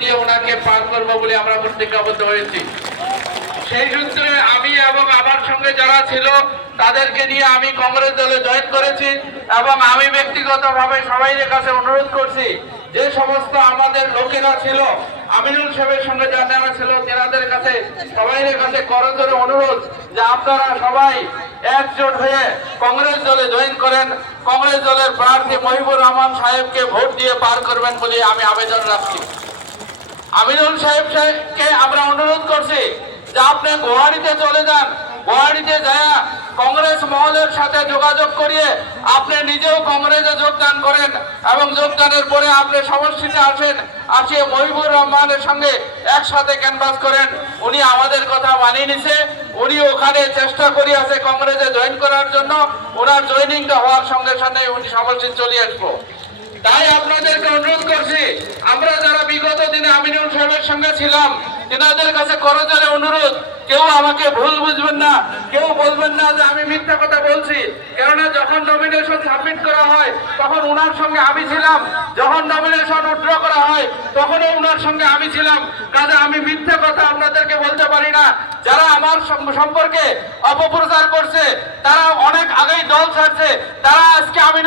দিয়ে ওনাকে পার করবো বলে আমরা প্রতিজ্ঞাবদ্ধ হয়েছি। সেই সূত্রে আমি এবং আমার সঙ্গে যারা ছিল তাদেরকে নিয়ে আমি কংগ্রেস দলে জয়েন করেছি এবং আমি ব্যক্তিগতভাবে সবাইয়ের কাছে অনুরোধ করছি, যে সমস্ত আমাদের লোকেরা ছিল আমিনুল সাহেবের সঙ্গে যারা ছিল তেনাদের কাছে সবাইয়ের কাছে করজোড়ে অনুরোধ যে আপনারা সবাই একজোট হয়ে কংগ্রেস দলে জয়েন করেন, কংগ্রেস দলের প্রার্থী মহিবুর রহমান সাহেবকে ভোট দিয়ে পার করবেন বলে আমি আবেদন রাখছি। আমিনুল সাহেবকে আমরা অনুরোধ করছি যে আপনি গুয়াহাটিতে চলে যান, গুয়াহাটিতে যায় কংগ্রেস মহলের সাথে যোগাযোগ করিয়ে আপনি নিজেও কংগ্রেসে যোগদান করেন এবং যোগদানের পরে আপনি সমষ্টিতে আসেন, আসিয়ে মহিবুর রহমানের সঙ্গে একসাথে ক্যানভাস করেন। উনি আমাদের কথা মানিয়ে নিছে, উনি ওখানে চেষ্টা করি আছে কংগ্রেসে জয়েন করার জন্য, ওনার জয়েনিংটা হওয়ার সঙ্গে সঙ্গে উনি সমষ্টি চলে আসবো। তাই আপনাদেরকে অনুরোধ করছি, আমরা যারা বিগত দিনে আমিনুল সাহেবের সঙ্গে ছিলাম তেনাদের কাছে করজোড়ে অনুরোধ, কেউ আমাকে ভুল বুঝবেন না, কেউ বলবেন না যে আমি মিথ্যা কথা বলছি। কেননা যখন নমিনেশন সাবমিট করা হয় তখন ওনার সঙ্গে আমি ছিলাম, যখন নমিনেশন উইথড্র করা হয় তখনও ওনার সঙ্গে আমি ছিলাম। কাজে আমি মিথ্যা কথা আপনাদেরকে বলতে পারি না। যারা আমার সম্পর্কে অপপ্রচার করছে তারা অনেক আগেই দল ছাড়ছে, তারা আজকে আমি